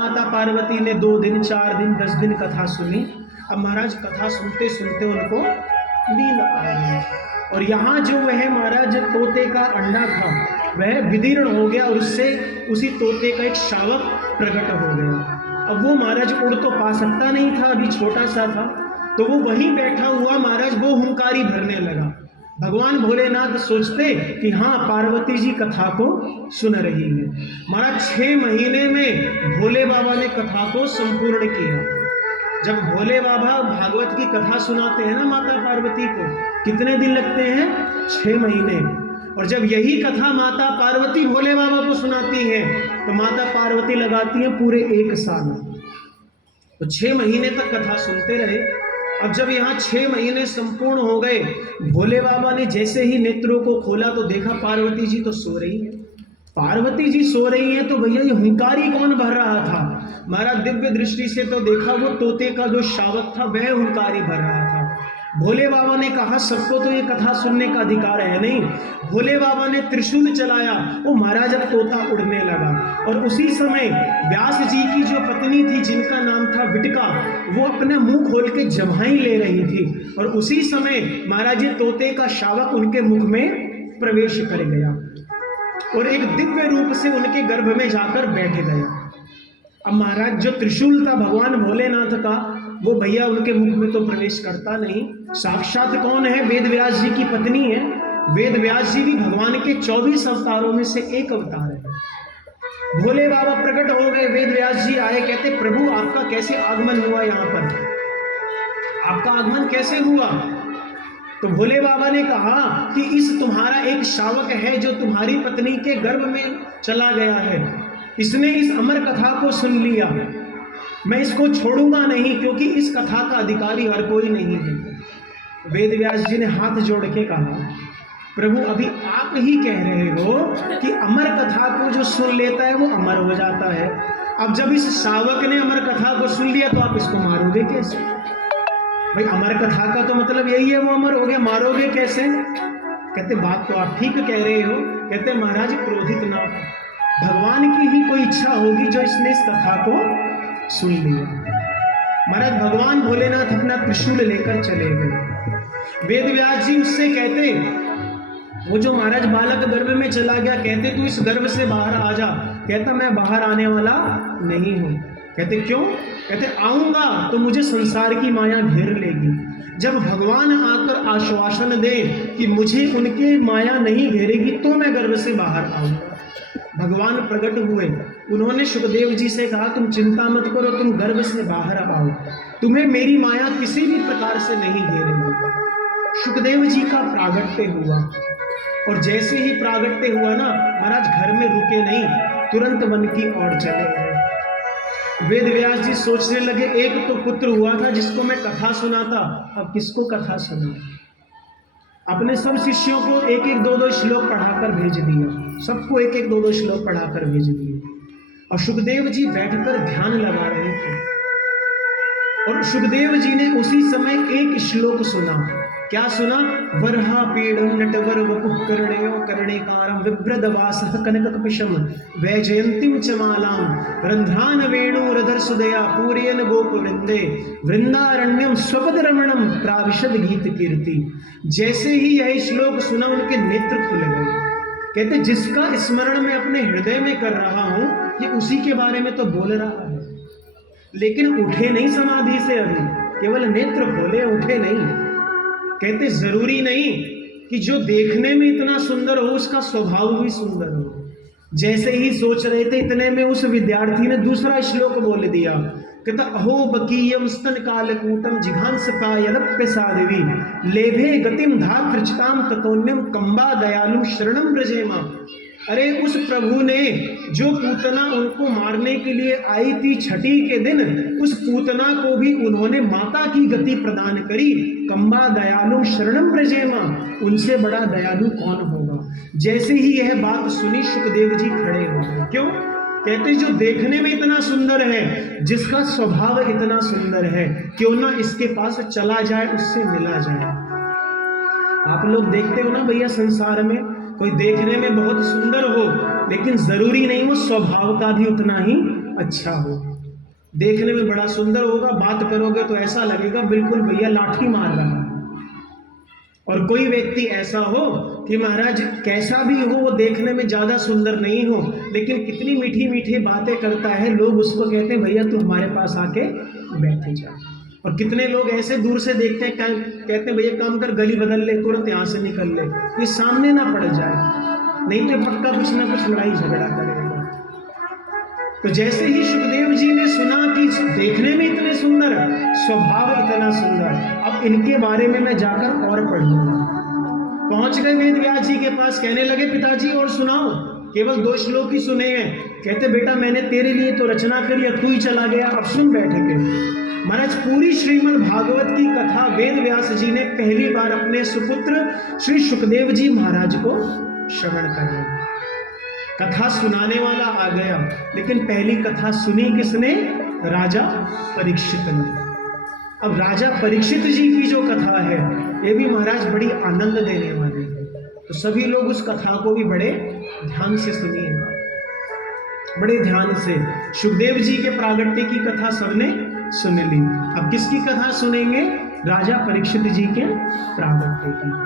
माता पार्वती ने 2 दिन 4 दिन 10 दिन कथा सुनी। अब महाराज कथा सुनते सुनते उनको नींद आ गई और यहाँ जो वह महाराज तोते का अंडा था वह विदीर्ण हो गया और उससे उसी तोते का एक शावक प्रकट हो गया। अब वो महाराज उड़ तो पा सकता नहीं था, अभी छोटा सा था, तो वो वहीं बैठा हुआ महाराज वो हुंकारी भरने लगा। भगवान भोलेनाथ सोचते कि हाँ पार्वती जी कथा को सुन रही है। महाराज 6 महीने में भोले बाबा ने कथा को संपूर्ण किया। जब भोले बाबा भागवत की कथा सुनाते हैं ना माता पार्वती को, कितने दिन लगते हैं? 6 महीने। और जब यही कथा माता पार्वती भोले बाबा को सुनाती है तो माता पार्वती लगाती है पूरे 1 साल। तो 6 महीने तक कथा सुनते रहे। अब जब यहाँ 6 महीने संपूर्ण हो गए, भोले बाबा ने जैसे ही नेत्रों को खोला तो देखा पार्वती जी तो सो रही है। पार्वती जी सो रही हैं तो भैया ये हुंकारी कौन भर रहा था? महाराज दिव्य दृष्टि से तो देखा वो तोते का जो शावक था वह हुंकारी भर रहा था। भोले बाबा ने कहा सबको तो ये कथा सुनने का अधिकार है नहीं। भोले बाबा ने त्रिशूल चलाया, वो महाराज अब तोता उड़ने लगा। और उसी समय व्यास जी की जो पत्नी थी जिनका नाम था विटका, वो अपने मुंह खोल के जम्हाई ले रही थी और उसी समय महाराज ये तोते का शावक उनके मुख में प्रवेश कर गया और एक दिव्य रूप से उनके गर्भ में जाकर बैठ गया। अब महाराज जो त्रिशूल था भगवान भोलेनाथ का, वो भैया उनके मुख में तो प्रवेश करता नहीं। साक्षात कौन है? वेद व्यास जी की पत्नी है। वेद व्यास जी भी भगवान के 24 अवतारों में से एक अवतार है। भोले बाबा प्रकट हो गए, वेद व्यास जी आए, कहते प्रभु आपका कैसे आगमन हुआ? यहाँ पर आपका आगमन कैसे हुआ? तो भोले बाबा ने कहा कि इस तुम्हारा एक शावक है जो तुम्हारी पत्नी के गर्भ में चला गया है, इसने इस अमर कथा को सुन लिया, मैं इसको छोड़ूंगा नहीं क्योंकि इस कथा का अधिकारी हर कोई नहीं है। वेद व्यास जी ने हाथ जोड़ के कहा प्रभु अभी आप ही कह रहे हो कि अमर कथा को जो सुन लेता है वो अमर हो जाता है। अब जब इस शावक ने अमर कथा को सुन लिया तो आप इसको मारोगे कैसे? भाई अमर कथा का तो मतलब यही है वो अमर हो गया, मारोगे कैसे? कहते बात तो आप ठीक कह रहे हो। कहते महाराज क्रोधित ना हो, भगवान की ही कोई इच्छा होगी जो इसने इस कथा को सुन लिया। महाराज भगवान भोलेनाथ अपना त्रिशूल लेकर चले गए। वेद व्यास जी उससे कहते, वो जो महाराज बालक गर्भ में चला गया, कहते तू इस गर्भ से बाहर आ जा। कहता मैं बाहर आने वाला नहीं हूं। कहते क्यों? कहते आऊंगा तो मुझे संसार की माया घेर लेगी। जब भगवान आकर आश्वासन दे कि मुझे उनकी माया नहीं घेरेगी तो मैं गर्भ से बाहर आऊंगा। भगवान प्रकट हुए, उन्होंने सुखदेव जी से कहा तुम चिंता मत करो, तुम गर्भ से बाहर आओ, तुम्हें मेरी माया किसी भी प्रकार से नहीं घेरेगी। सुखदेव जी का प्रागट्य हुआ और जैसे ही प्रागट्य हुआ ना महाराज घर में रुके नहीं, तुरंत वन की ओर चले गए। वेद व्यास जी सोचने लगे एक तो पुत्र हुआ था जिसको मैं कथा सुनाता, अब किसको कथा सुना? अपने सब शिष्यों को 1-1 2-2 श्लोक पढ़ाकर भेज दिया, सबको 1-1 2-2 श्लोक पढ़ाकर भेज दिए। और सुखदेव जी बैठकर ध्यान लगा रहे थे और सुखदेव जी ने उसी समय एक श्लोक सुना। क्या सुना? वरहा पीड़म नटवर वपुः कर्णयो कर्णेकारं विभ्रदवासः कनककपिशं वैजयन्तीं च मालां रन्ध्रान वेणुरधर सुदया पूरयन् गोपवृंदे वृंदारण्यम स्वपदरमणम प्राविशद गीत कीर्ति। जैसे ही यह श्लोक सुना उनके नेत्र खुल गए। कहते जिसका स्मरण मैं अपने हृदय में कर रहा हूं ये उसी के बारे में तो बोल रहा है, लेकिन उठे नहीं समाधि से, अभी केवल नेत्र खोले, उठे नहीं। कहते जरूरी नहीं कि जो देखने में इतना सुंदर हो उसका स्वभाव भी सुंदर हो। जैसे ही सोच रहे थे इतने में उस विद्यार्थी ने दूसरा श्लोक बोल दिया। कहता अहो बकीयम स्तन कालकूटम जिघांसका यदप्य साध्वी लेभे गतिम धात्रचिताम ततोन्यम कंबा दयालु शरणम ब्रजेमा। अरे उस प्रभु ने जो पूतना उनको मारने के लिए आई थी छठी के दिन, उस पूतना को भी उन्होंने माता की गति प्रदान करी। कंबा दयालु शरणम ब्रजेमा, उनसे बड़ा दयालु कौन होगा? जैसे ही यह बात सुनी सुखदेव जी खड़े हो गए। क्यों? कहते जो देखने में इतना सुंदर है, जिसका स्वभाव इतना सुंदर है, क्यों ना इसके पास चला जाए, उससे मिला जाए। आप लोग देखते हो ना भैया संसार में कोई देखने में बहुत सुंदर हो, लेकिन जरूरी नहीं वो स्वभाव का भी उतना ही अच्छा हो, देखने में बड़ा सुंदर होगा, बात करोगे तो ऐसा लगेगा बिल्कुल भैया लाठी मार रहा है। और कोई व्यक्ति ऐसा हो कि महाराज कैसा भी हो, वो देखने में ज्यादा सुंदर नहीं हो, लेकिन कितनी मीठी मीठी बातें करता है, लोग उसको कहते हैं भैया तू हमारे पास आके बैठे जा। और कितने लोग ऐसे दूर से देखते हैं, कहते हैं भैया काम कर गली बदल ले, तुरंत यहाँ से निकल ले, ये सामने ना पड़ जाए, नहीं तो पक्का कुछ ना कुछ लड़ाई झगड़ा करेगा। तो जैसे ही सुखदेव जी ने सुना कि देखने में इतने सुंदर, स्वभाव इतना सुंदर, अब इनके बारे में मैं जाकर और पढ़ूंगा। पहुंच गए वेद व्यास जी के पास, कहने लगे पिताजी और सुनाओ, केवल 2 श्लोक ही सुने हैं। कहते बेटा मैंने तेरे लिए तो रचना करी, अब तू ही चला गया, अब सुन बैठ के। महाराज पूरी श्रीमद् भागवत की कथा वेद व्यास जी ने पहली बार अपने सुपुत्र श्री सुखदेव जी महाराज को श्रवण कराई। कथा सुनाने वाला आ गया, लेकिन पहली कथा सुनी किसने? राजा परीक्षित ने। अब राजा परीक्षित जी की जो कथा है ये भी महाराज बड़ी आनंद देने वाली है, तो सभी लोग उस कथा को भी बड़े ध्यान से सुनिएगा, बड़े ध्यान से। सुखदेव जी के प्रागट्य की कथा सबने सुन ली, अब किसकी कथा सुनेंगे? राजा परीक्षित जी के प्रागट्य की।